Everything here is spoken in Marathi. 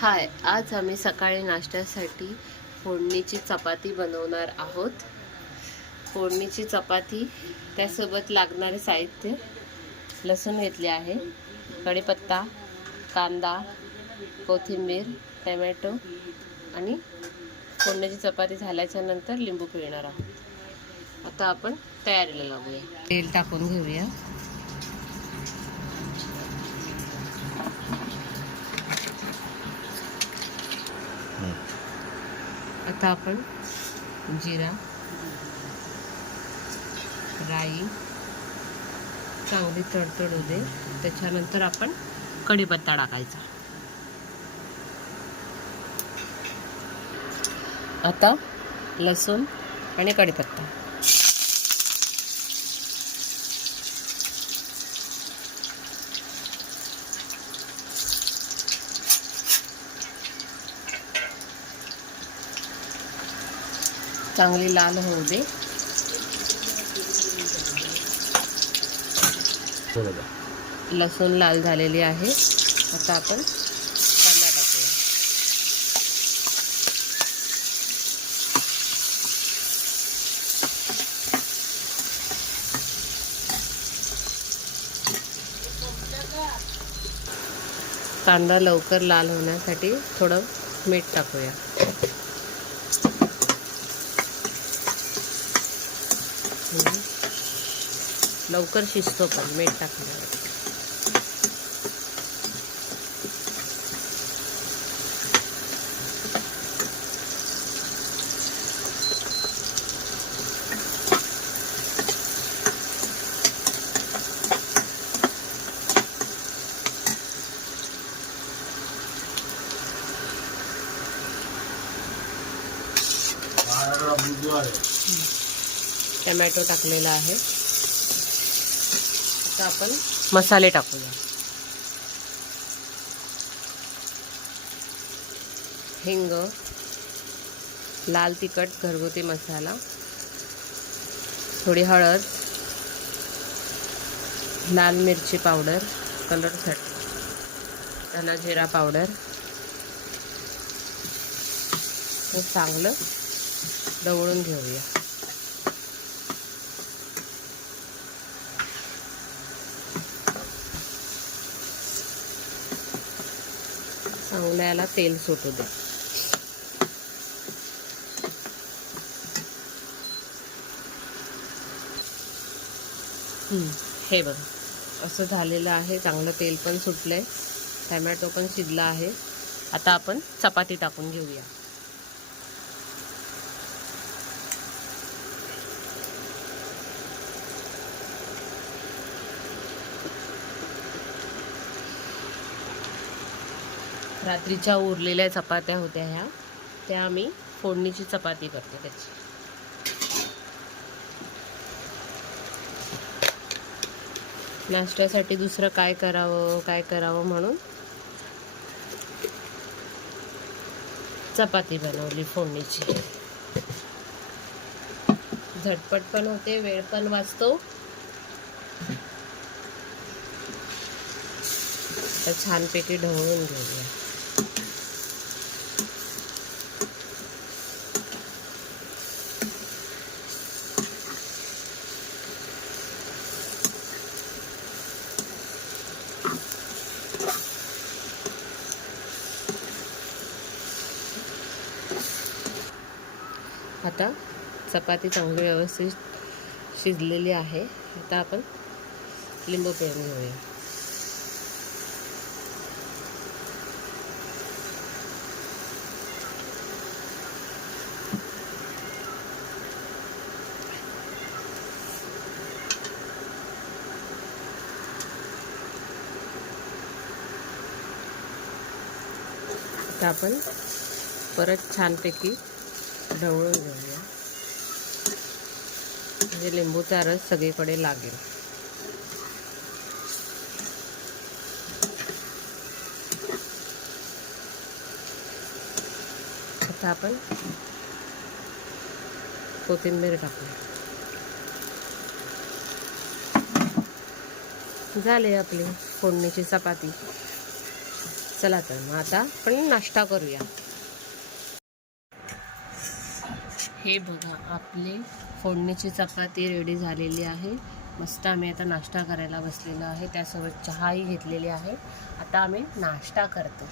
हाय, आज आम्ही सकाळी नाश्त्यासाठी फोडणीची चपाती बनवणार आहोत. फोडणीची चपाती, त्यासोबत लागणारे साहित्य: लसूण घेतले आहे, कढीपत्ता, कांदा, कोथिंबीर, टोमॅटो आणि फोडणीची चपाती झाल्याच्या नंतर लिंबू पिळणार आहोत. आता आपण तयारीला लागूया. तेल टाकून घेऊया. आता आपण जिरा, राई चांगली तडतडू दे. त्याच्यानंतर आपण कढीपत्ता टाकायचा. आता लसूण आणि कढीपत्ता. चांगली लाल होऊ दे. लसूण लाल झालेली आहे. आता आपण कांदा टाकूया. कांदा लवकर लाल होण्यासाठी थोडं मीठ टाकूया. लवकर शिजतो पण मीठ टाकल्यावर. टोमॅटो टाकलेला आहे. आता आपण मसाले टाकूया. हिंग, लाल तिखट घरगुती मसाला, थोडी हळद, लाल मिरची पावडर कलरसाठी, धना जिरा पावडर. हे चांगलं ढवळून घेऊया. चांगल्याला तेल सुटू दे. हे बघ, असं झालेलं आहे. चांगलं तेल पण सुटलंय, टोमॅटो पण शिजला आहे. आता आपण चपाती टाकून घेऊया. रात्रीच्या उरलेल्या चपात्या होत्या ह्या, त्या आम्ही फोडणीची चपाती करतो त्याची. नाश्त्यासाठी दुसरं काय करावं म्हणून चपाती बनवली फोडणीची. झटपट पण होते, वेळ पण वाचतो. तर छानपैकी ढवळून घेऊया. आता चपाती चांगली व्यवस्थित शिजलेली आहे. आता आपण लिंबू पिळून घेऊया. आता आपण परत छानपैकी ढवळून घेऊया, म्हणजे लिंबूचा रस सगळीकडे लागेल. आता आपण कोथिंबीर टाकूया. झाली आपली फोडणीची चपाती. चला तर मग आता आपण नाश्ता करूया. हे बघा, आपली फोडणीची चपाती रेडी झालेली आहे. मस्त आम्ही आता नाश्ता करायला बसलेलो आहे. त्यासोबत चहाही घेतलेली आहे. आता आम्ही नाश्ता करतो.